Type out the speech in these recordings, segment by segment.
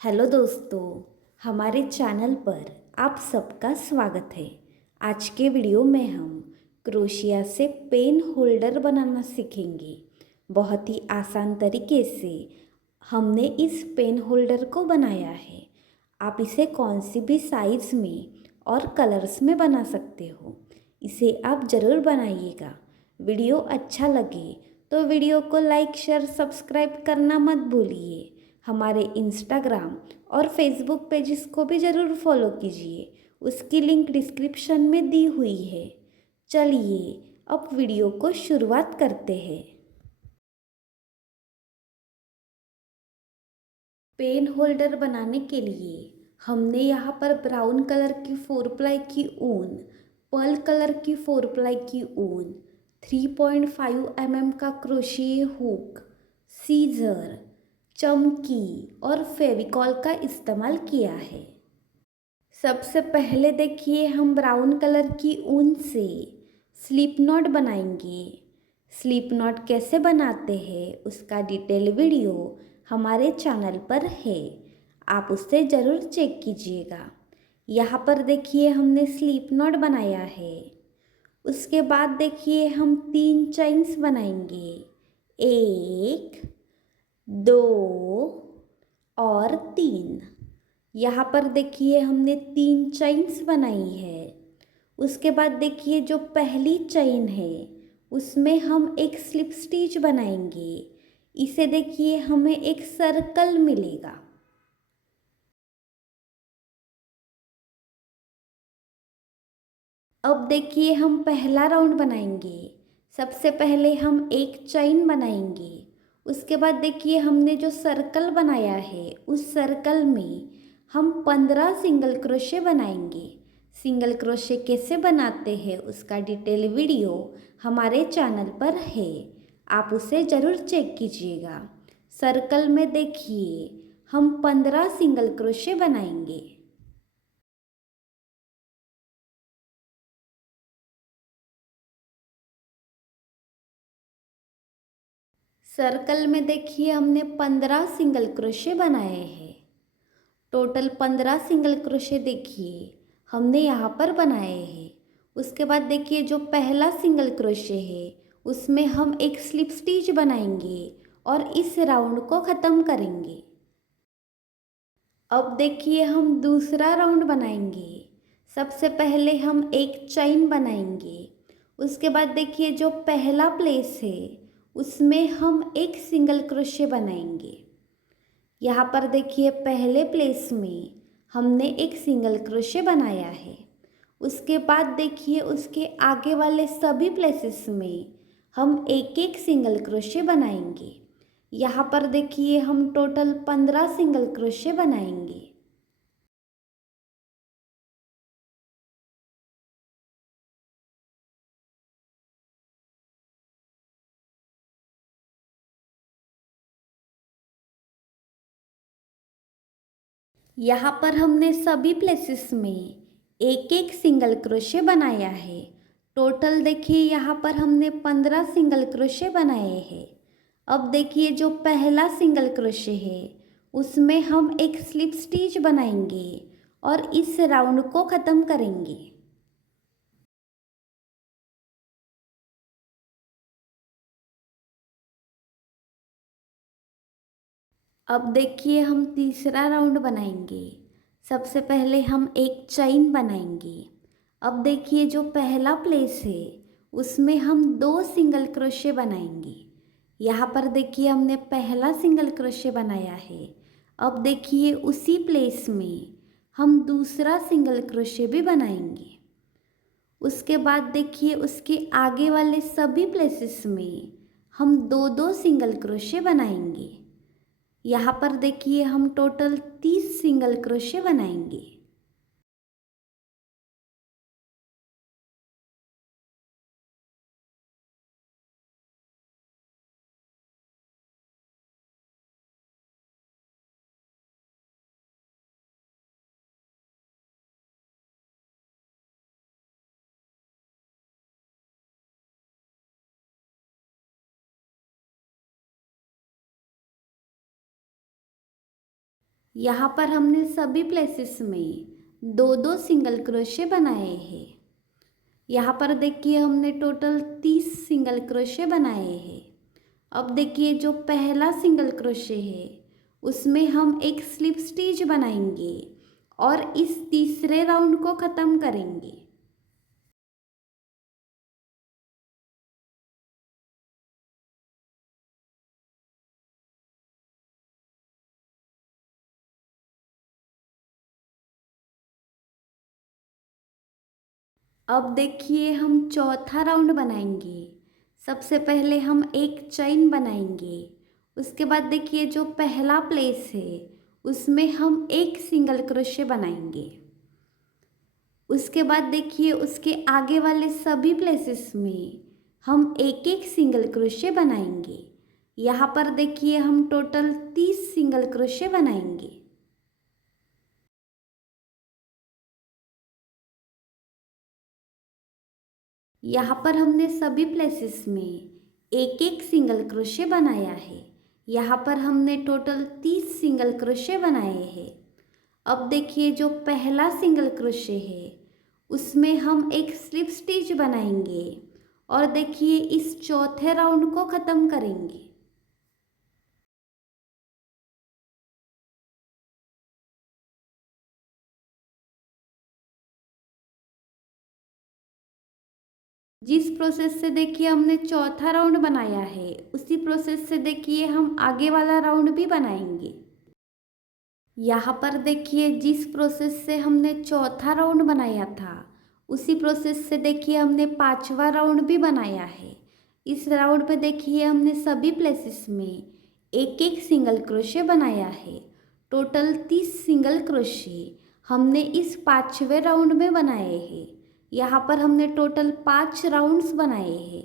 Hello दोस्तों, हमारे channel पर आप सबका स्वागत है। आज के वीडियो में हम क्रोशिया से पेन होल्डर बनाना सीखेंगे। बहुत ही आसान तरीके से हमने इस पेन होल्डर को बनाया है। आप इसे कौन सी भी साइज़ में और कलर्स में बना सकते हो। इसे आप ज़रूर बनाइएगा। वीडियो अच्छा लगे तो वीडियो को लाइक शेयर सब्सक्राइब करना मत भूलिए। हमारे इंस्टाग्राम और फेसबुक पेजेस को भी ज़रूर फॉलो कीजिए, उसकी लिंक डिस्क्रिप्शन में दी हुई है। चलिए अब वीडियो को शुरुआत करते हैं। पेन होल्डर बनाने के लिए हमने यहाँ पर ब्राउन कलर की 4 प्लाई की ऊन, पर्ल कलर की 4 प्लाई की ऊन, 3.5 mm का क्रोशिए हुक, सीजर, चमकी और फेविकॉल का इस्तेमाल किया है। सबसे पहले देखिए हम ब्राउन कलर की ऊन से स्लिप नॉट बनाएंगे। स्लिप नॉट कैसे बनाते हैं उसका डिटेल वीडियो हमारे चैनल पर है, आप उससे ज़रूर चेक कीजिएगा। यहाँ पर देखिए हमने स्लिप नॉट बनाया है। उसके बाद देखिए हम 3 चेन्स बनाएंगे, 1, 2 और 3। यहाँ पर देखिए हमने 3 चेन्स बनाई है। उसके बाद देखिए जो पहली चेन है उसमें हम एक स्लिप स्टिच बनाएंगे। इसे देखिए हमें एक सर्कल मिलेगा। अब देखिए हम पहला राउंड बनाएंगे। सबसे पहले हम एक चेन बनाएंगे। उसके बाद देखिए हमने जो सर्कल बनाया है उस सर्कल में हम 15 सिंगल क्रोशे बनाएंगे। सिंगल क्रोशे कैसे बनाते हैं उसका डिटेल वीडियो हमारे चैनल पर है, आप उसे ज़रूर चेक कीजिएगा। सर्कल में देखिए हम 15 सिंगल क्रोशे बनाएंगे। सर्कल में देखिए हमने 15 सिंगल क्रोशे बनाए हैं। टोटल 15 सिंगल क्रोशे देखिए हमने यहाँ पर बनाए हैं। उसके बाद देखिए जो पहला सिंगल क्रोशे है उसमें हम एक स्लिप स्टिच बनाएंगे और इस राउंड को ख़त्म करेंगे। अब देखिए हम दूसरा राउंड बनाएंगे। सबसे पहले हम एक चेन बनाएंगे। उसके बाद देखिए जो पहला प्लेस है उसमें हम एक सिंगल क्रोशे बनाएंगे। यहाँ पर देखिए पहले प्लेस में हमने एक सिंगल क्रोशे बनाया है। उसके बाद देखिए उसके आगे वाले सभी प्लेसेस में हम एक एक सिंगल क्रोशे बनाएंगे। यहाँ पर देखिए हम टोटल 15 सिंगल क्रोशे बनाएंगे। यहाँ पर हमने सभी प्लेसेस में एक एक सिंगल क्रोशे बनाया है। टोटल देखिए यहाँ पर हमने 15 सिंगल क्रोशे बनाए हैं। अब देखिए जो पहला सिंगल क्रोशे है उसमें हम एक स्लिप स्टिच बनाएंगे और इस राउंड को ख़त्म करेंगे। अब देखिए हम तीसरा राउंड बनाएंगे। सबसे पहले हम एक चेन बनाएंगे। अब देखिए जो पहला प्लेस है उसमें हम 2 सिंगल क्रोशे बनाएंगे। यहाँ पर देखिए हमने पहला सिंगल क्रोशे बनाया है। अब देखिए उसी प्लेस में हम दूसरा सिंगल क्रोशे भी बनाएंगे। उसके बाद देखिए उसके आगे वाले सभी प्लेसेस में हम 2-2 सिंगल क्रोशे बनाएंगे। यहाँ पर देखिए हम टोटल 30 सिंगल क्रोशे बनाएंगे। यहाँ पर हमने सभी प्लेसेस में दो दो सिंगल क्रोशे बनाए हैं। यहाँ पर देखिए हमने टोटल 30 सिंगल क्रोशे बनाए हैं। अब देखिए जो पहला सिंगल क्रोशे है उसमें हम एक स्लिप स्टिच बनाएंगे और इस तीसरे राउंड को ख़त्म करेंगे। अब देखिए हम चौथा राउंड बनाएंगे। सबसे पहले हम एक चेन बनाएंगे। उसके बाद देखिए जो पहला प्लेस है उसमें हम एक सिंगल क्रोशे बनाएंगे। उसके बाद देखिए उसके आगे वाले सभी प्लेसेस में हम एक एक सिंगल क्रोशे बनाएंगे। यहाँ पर देखिए हम टोटल 30 सिंगल क्रोशे बनाएंगे। यहाँ पर हमने सभी प्लेसेस में एक एक सिंगल क्रोशे बनाया है। यहाँ पर हमने टोटल 30 सिंगल क्रोशे बनाए हैं। अब देखिए जो पहला सिंगल क्रोशे है उसमें हम एक स्लिप स्टिच बनाएंगे और देखिए इस चौथे राउंड को ख़त्म करेंगे। जिस प्रोसेस से देखिए हमने चौथा राउंड बनाया है उसी प्रोसेस से देखिए हम आगे वाला राउंड भी बनाएंगे। यहाँ पर देखिए जिस प्रोसेस से हमने चौथा राउंड बनाया था उसी प्रोसेस से देखिए हमने पांचवा राउंड भी बनाया है। इस राउंड पे देखिए हमने सभी प्लेसेस में एक एक सिंगल क्रोशे बनाया है। टोटल 30 सिंगल क्रोशे हमने इस पांचवें राउंड में बनाए हैं। यहाँ पर हमने टोटल 5 राउंड्स बनाए हैं।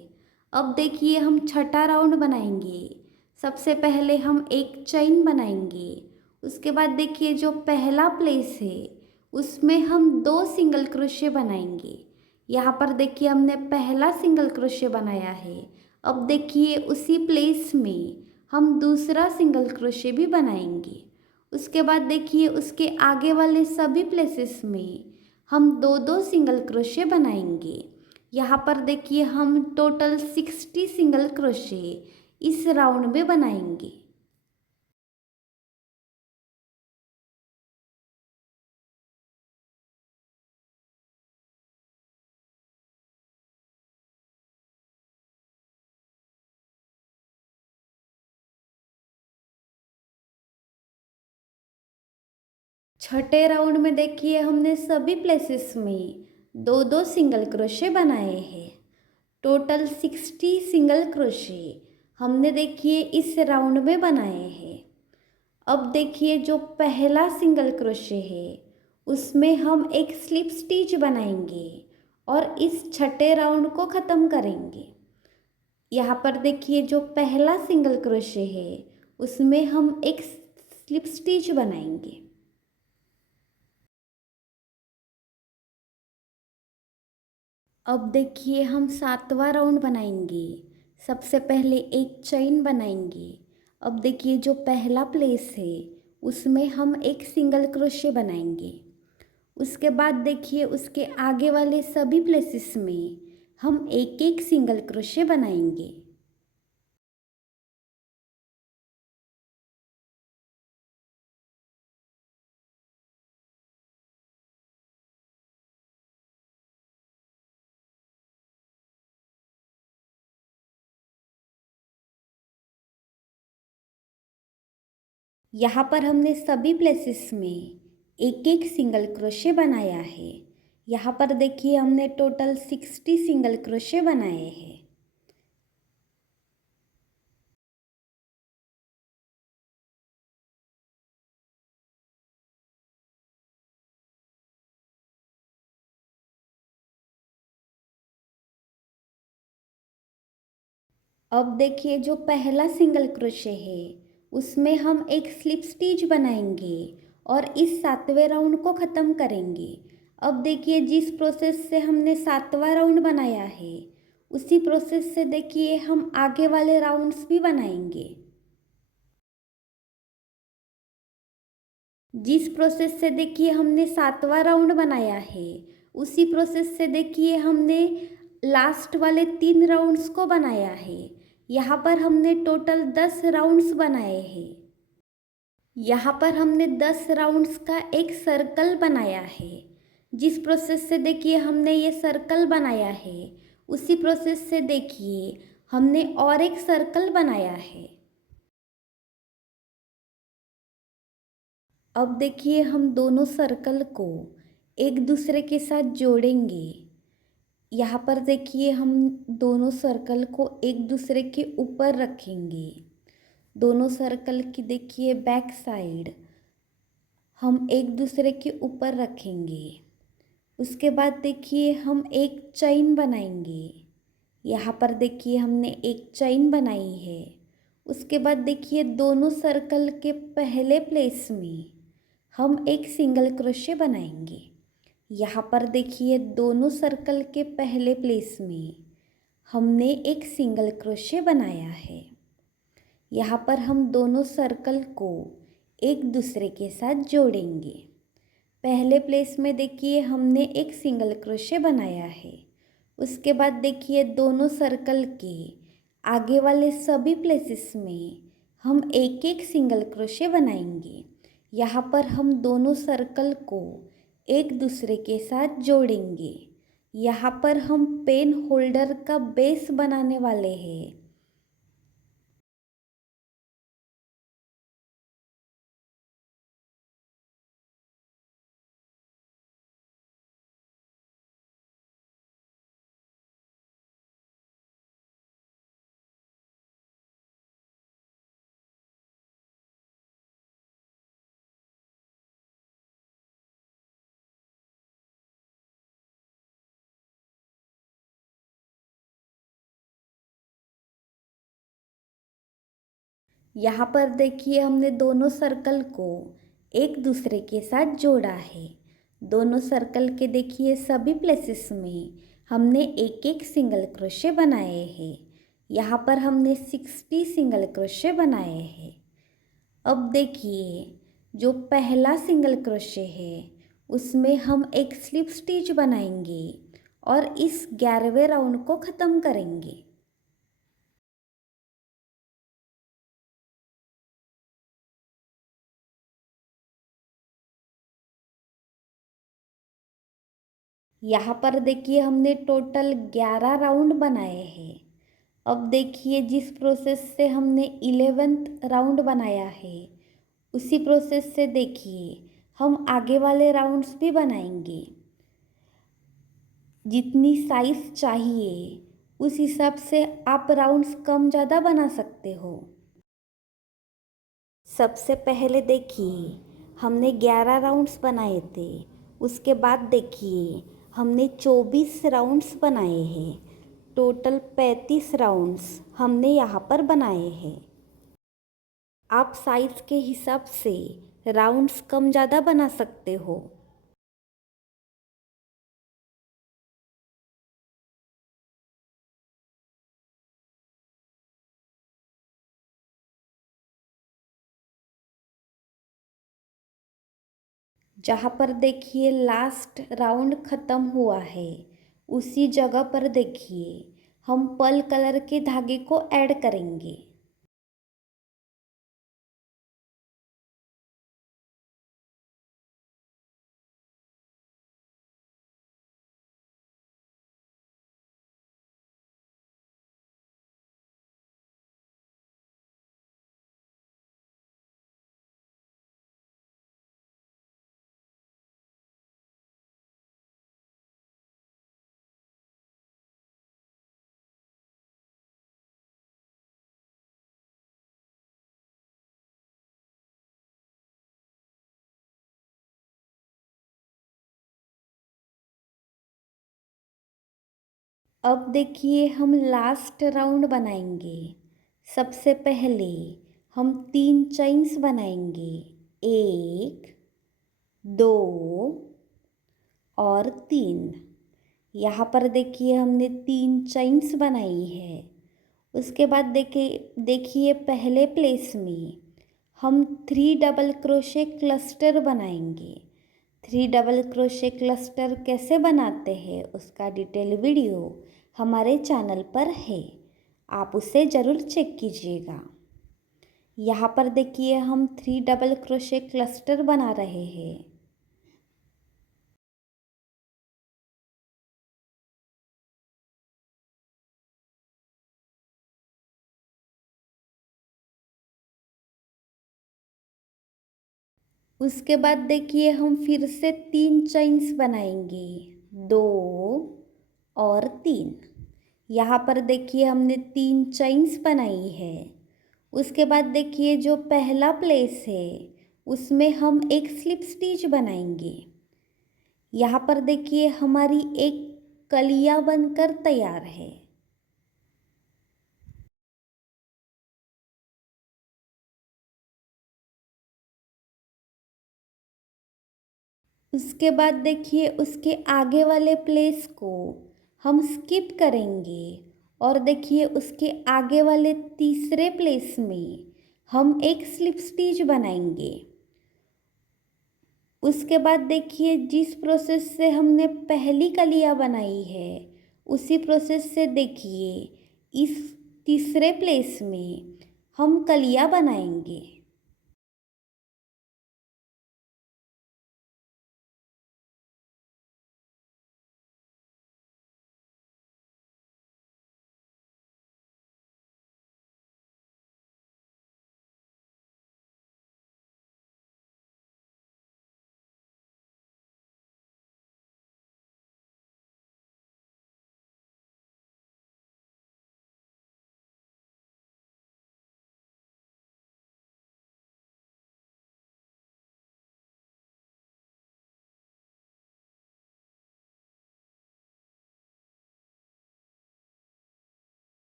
अब देखिए हम छठा राउंड बनाएंगे। सबसे पहले हम एक चेन बनाएंगे। उसके बाद देखिए जो पहला प्लेस है उसमें हम दो सिंगल क्रोशे बनाएंगे। यहाँ पर देखिए हमने पहला सिंगल क्रोशे बनाया है। अब देखिए उसी प्लेस में हम दूसरा सिंगल क्रोशे भी बनाएंगे। उसके बाद देखिए उसके आगे वाले सभी प्लेसेस में हम दो दो सिंगल क्रोशे बनाएंगे। यहाँ पर देखिए हम टोटल 60 सिंगल क्रोशे इस राउंड में बनाएंगे। छठे राउंड में देखिए हमने सभी प्लेसेस में दो दो सिंगल क्रोशे बनाए हैं। टोटल 60 सिंगल क्रोशे हमने देखिए इस राउंड में बनाए हैं। अब देखिए जो पहला सिंगल क्रोशे है उसमें हम एक स्लिप स्टिच बनाएंगे और इस छठे राउंड को ख़त्म करेंगे। यहाँ पर देखिए जो पहला सिंगल क्रोशे है उसमें हम एक स्लिप स्टिच बनाएंगे। अब देखिए हम सातवां राउंड बनाएंगे। सबसे पहले एक चेन बनाएंगे। अब देखिए जो पहला प्लेस है उसमें हम एक सिंगल क्रोशे बनाएंगे। उसके बाद देखिए उसके आगे वाले सभी प्लेसेस में हम एक एक सिंगल क्रोशे बनाएंगे। यहाँ पर हमने सभी प्लेसेस में एक एक सिंगल क्रोशे बनाया है। यहाँ पर देखिए हमने टोटल 60 सिंगल क्रोशे बनाए हैं। अब देखिए जो पहला सिंगल क्रोशे है उसमें हम एक स्लिप स्टिच बनाएंगे और इस सातवें राउंड को ख़त्म करेंगे। अब देखिए जिस प्रोसेस से हमने सातवां राउंड बनाया है उसी प्रोसेस से देखिए हम आगे वाले राउंड्स भी बनाएंगे। जिस प्रोसेस से देखिए हमने 7वां राउंड बनाया है, उसी प्रोसेस से देखिए हमने लास्ट वाले 3 राउंड्स को बनाया है। यहाँ पर हमने टोटल 10 राउंड्स बनाए हैं। यहाँ पर हमने 10 राउंड्स का एक सर्कल बनाया है। जिस प्रोसेस से देखिए हमने ये सर्कल बनाया है, उसी प्रोसेस से देखिए हमने और एक सर्कल बनाया है। अब देखिए हम दोनों सर्कल को एक दूसरे के साथ जोड़ेंगे। यहाँ पर देखिए हम दोनों सर्कल को एक दूसरे के ऊपर रखेंगे। दोनों सर्कल की देखिए बैक साइड हम एक दूसरे के ऊपर रखेंगे। उसके बाद देखिए हम एक चेन बनाएंगे। यहाँ पर देखिए हमने एक चेन बनाई है। उसके बाद देखिए दोनों सर्कल के पहले प्लेस में हम एक सिंगल क्रोशे बनाएंगे। यहाँ पर देखिए दोनों सर्कल के पहले प्लेस में हमने एक सिंगल क्रोशे बनाया है। यहाँ पर हम दोनों सर्कल को एक दूसरे के साथ जोड़ेंगे। पहले प्लेस में देखिए हमने एक सिंगल क्रोशे बनाया है। उसके बाद देखिए दोनों सर्कल के आगे वाले सभी प्लेसेस में हम एक एक सिंगल क्रोशे बनाएंगे। यहाँ पर हम दोनों सर्कल को एक दूसरे के साथ जोड़ेंगे। यहाँ पर हम पेन होल्डर का बेस बनाने वाले हैं। यहाँ पर देखिए हमने दोनों सर्कल को एक दूसरे के साथ जोड़ा है। दोनों सर्कल के देखिए सभी प्लेसेस में हमने एक एक सिंगल क्रोशे बनाए हैं। यहाँ पर हमने 60 सिंगल क्रोशे बनाए हैं। अब देखिए जो पहला सिंगल क्रोशे है उसमें हम एक स्लिप स्टिच बनाएंगे और इस 11वें राउंड को ख़त्म करेंगे। यहाँ पर देखिए हमने टोटल 11 राउंड बनाए हैं। अब देखिए जिस प्रोसेस से हमने 11th राउंड बनाया है, उसी प्रोसेस से देखिए हम आगे वाले राउंड्स भी बनाएंगे। जितनी साइज़ चाहिए उस हिसाब से आप राउंड्स कम ज़्यादा बना सकते हो। सबसे पहले देखिए हमने 11 राउंड्स बनाए थे। उसके बाद देखिए हमने 24 राउंड्स बनाए हैं। टोटल 35 राउंड्स हमने यहाँ पर बनाए हैं। आप साइज़ के हिसाब से राउंड्स कम ज़्यादा बना सकते हो। जहाँ पर देखिए लास्ट राउंड ख़त्म हुआ है, उसी जगह पर देखिए हम पर्ल कलर के धागे को ऐड करेंगे। अब देखिए हम लास्ट राउंड बनाएंगे। सबसे पहले हम 3 चेन्स बनाएंगे, 1, 2 और 3। यहाँ पर देखिए हमने 3 चेन्स बनाई है। उसके बाद देखिए पहले प्लेस में हम 3 डबल क्रोशे क्लस्टर बनाएंगे। 3 डबल क्रोशे क्लस्टर कैसे बनाते हैं उसका डिटेल वीडियो हमारे चैनल पर है, आप उसे ज़रूर चेक कीजिएगा। यहाँ पर देखिए हम 3 डबल क्रोशे क्लस्टर बना रहे हैं। उसके बाद देखिए हम फिर से 3 चेन्स बनाएंगे, 2 और 3। यहाँ पर देखिए हमने 3 चेन्स बनाई है। उसके बाद देखिए जो पहला प्लेस है उसमें हम एक स्लिप स्टिच बनाएंगे। यहाँ पर देखिए हमारी एक कलिया बनकर तैयार है। उसके बाद देखिए उसके आगे वाले प्लेस को हम स्किप करेंगे और देखिए उसके आगे वाले तीसरे प्लेस में हम एक स्लिप स्टिच बनाएंगे। उसके बाद देखिए जिस प्रोसेस से हमने पहली कलिया बनाई है उसी प्रोसेस से देखिए इस तीसरे प्लेस में हम कलिया बनाएंगे।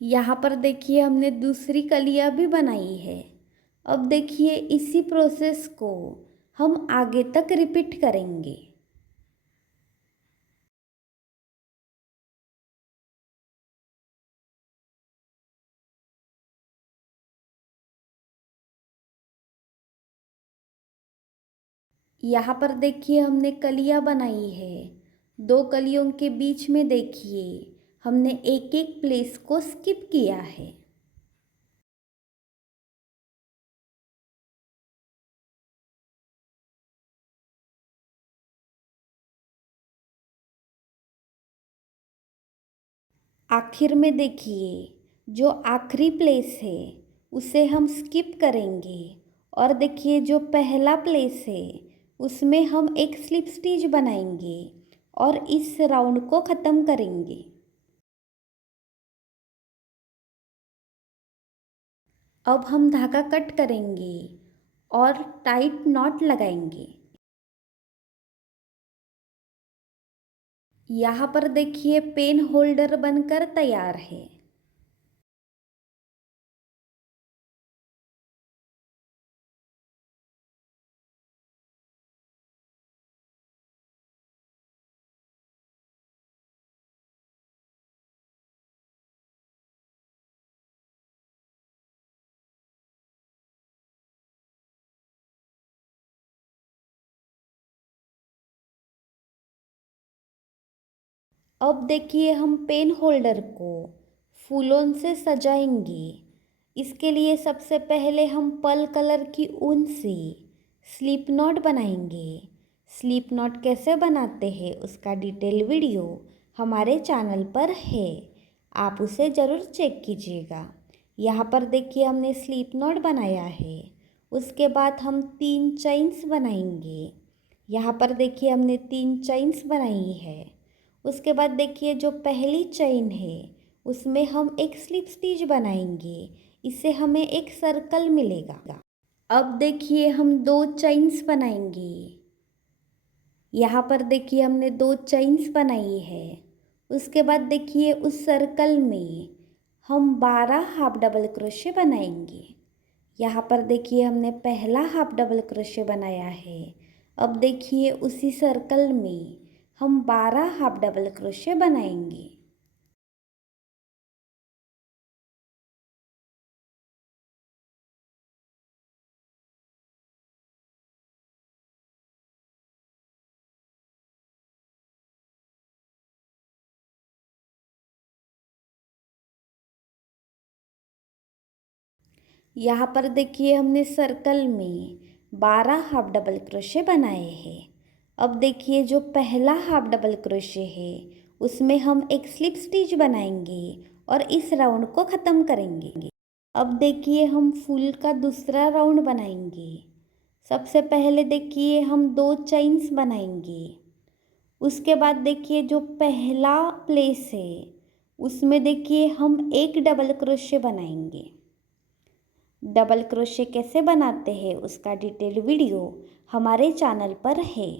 यहाँ पर देखिए हमने दूसरी कलिया भी बनाई है। अब देखिए इसी प्रोसेस को हम आगे तक रिपीट करेंगे। यहाँ पर देखिए हमने कलियाँ बनाई है। 2 कलियों के बीच में देखिए हमने एक एक प्लेस को स्किप किया है। आखिर में देखिए जो आखिरी प्लेस है उसे हम स्किप करेंगे और देखिए जो पहला प्लेस है उसमें हम एक स्लिप स्टिच बनाएंगे और इस राउंड को ख़त्म करेंगे। अब हम धागा कट करेंगे और टाइट नॉट लगाएंगे। यहाँ पर देखिए पेन होल्डर बनकर तैयार है। अब देखिए हम पेन होल्डर को फूलों से सजाएंगे। इसके लिए सबसे पहले हम पर्ल कलर की ऊन से स्लिप नॉट बनाएंगे। स्लिप नॉट कैसे बनाते हैं उसका डिटेल वीडियो हमारे चैनल पर है, आप उसे ज़रूर चेक कीजिएगा। यहाँ पर देखिए हमने स्लिप नॉट बनाया है। उसके बाद हम 3 चेन्स बनाएंगे। यहाँ पर देखिए हमने 3 चेन्स बनाई है। उसके बाद देखिए जो पहली चेन है उसमें हम एक स्लिप स्टिच बनाएंगे, इससे हमें एक सर्कल मिलेगा। अब देखिए हम 2 चेन्स बनाएंगे। यहाँ पर देखिए हमने 2 चेन्स बनाई है। उसके बाद देखिए उस सर्कल में हम 12 हाफ डबल क्रोशे बनाएंगे। यहाँ पर देखिए हमने पहला हाफ डबल क्रोशे बनाया है। अब देखिए उसी सर्कल में हम 12 हाफ डबल क्रोशे बनाएंगे। यहाँ पर देखिए हमने सर्कल में 12 हाफ डबल क्रोशे बनाए हैं। अब देखिए जो पहला हाफ डबल क्रोशे है उसमें हम एक स्लिप स्टिच बनाएंगे और इस राउंड को ख़त्म करेंगे। अब देखिए हम फूल का दूसरा राउंड बनाएंगे। सबसे पहले देखिए हम 2 चेन्स बनाएंगे। उसके बाद देखिए जो पहला प्लेस है उसमें देखिए हम एक डबल क्रोशे बनाएंगे। डबल क्रोशे कैसे बनाते हैं उसका डिटेल वीडियो हमारे चैनल पर है,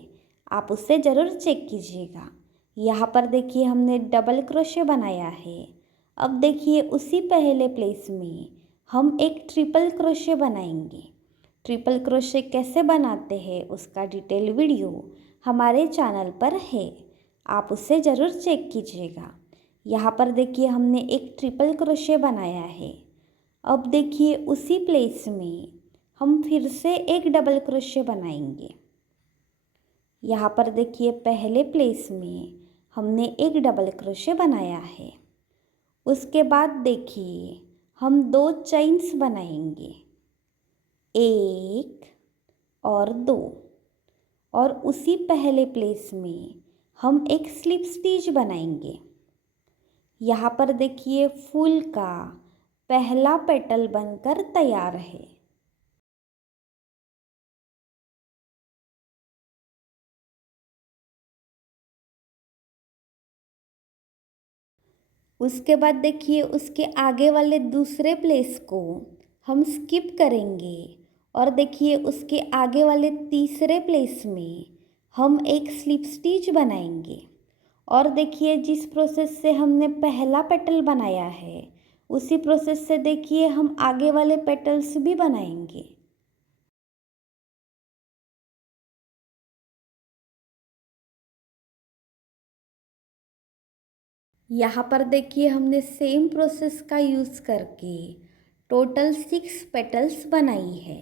आप उससे ज़रूर चेक कीजिएगा। यहाँ पर देखिए हमने डबल क्रोशे बनाया है। अब देखिए उसी पहले प्लेस में हम एक ट्रिपल क्रोशे बनाएंगे। ट्रिपल क्रोशे कैसे बनाते हैं उसका डिटेल वीडियो हमारे चैनल पर है, आप उससे ज़रूर चेक कीजिएगा। यहाँ पर देखिए हमने एक ट्रिपल क्रोशे बनाया है। अब देखिए उसी प्लेस में हम फिर से एक डबल क्रोशे बनाएंगे। यहाँ पर देखिए पहले प्लेस में हमने एक डबल क्रोशे बनाया है। उसके बाद देखिए हम 2 चेन्स बनाएंगे, 1 और 2, और उसी पहले प्लेस में हम एक स्लिप स्टिच बनाएंगे। यहाँ पर देखिए फूल का पहला पेटल बनकर तैयार है। उसके बाद देखिए उसके आगे वाले दूसरे प्लेस को हम स्किप करेंगे और देखिए उसके आगे वाले तीसरे प्लेस में हम एक स्लिप स्टिच बनाएंगे। और देखिए जिस प्रोसेस से हमने पहला पेटल बनाया है उसी प्रोसेस से देखिए हम आगे वाले पेटल्स भी बनाएंगे। यहाँ पर देखिए हमने सेम प्रोसेस का यूज़ करके टोटल 6 पेटल्स बनाई है।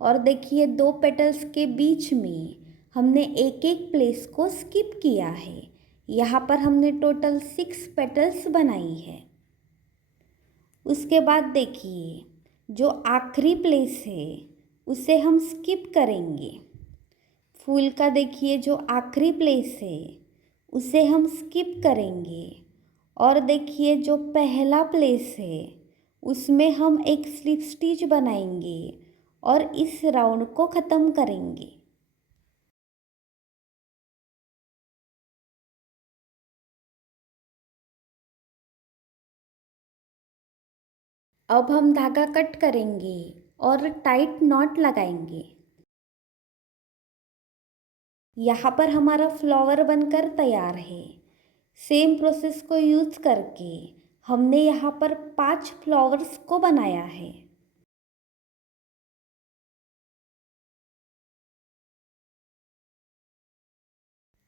और देखिए 2 पेटल्स के बीच में हमने एक एक प्लेस को स्किप किया है। यहाँ पर हमने टोटल 6 पेटल्स बनाई है। उसके बाद देखिए जो आखिरी प्लेस है उसे हम स्किप करेंगे। फूल का देखिए जो आखिरी प्लेस है उसे हम स्किप करेंगे और देखिए जो पहला प्लेस है उसमें हम एक स्लिप स्टिच बनाएंगे और इस राउंड को ख़त्म करेंगे। अब हम धागा कट करेंगे और टाइट नॉट लगाएंगे। यहाँ पर हमारा फ्लावर बनकर तैयार है। सेम प्रोसेस को यूज़ करके हमने यहाँ पर 5 फ्लावर्स को बनाया है।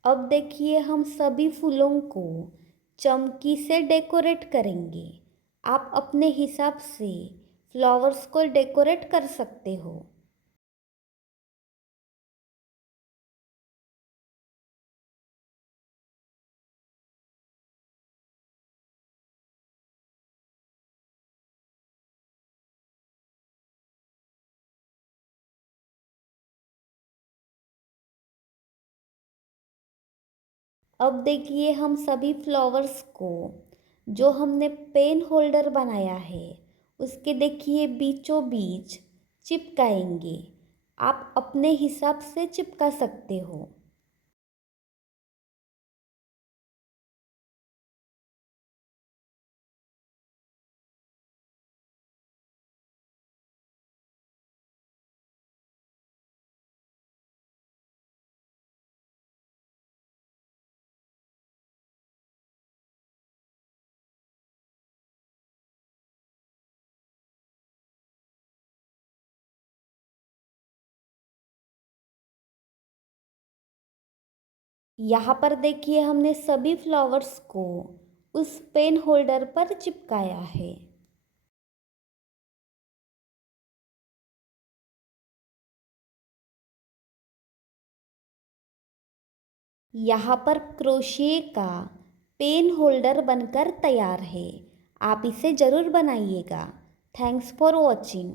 अब देखिए हम सभी फूलों को चमकी से डेकोरेट करेंगे। आप अपने हिसाब से फ्लावर्स को डेकोरेट कर सकते हो। अब देखिए हम सभी फ्लावर्स को जो हमने पेन होल्डर बनाया है उसके देखिए बीचों बीच चिपकाएंगे। आप अपने हिसाब से चिपका सकते हो। यहाँ पर देखिए हमने सभी फ्लावर्स को उस पेन होल्डर पर चिपकाया है। यहाँ पर क्रोशिए का पेन होल्डर बनकर तैयार है। आप इसे ज़रूर बनाइएगा। Thanks for watching.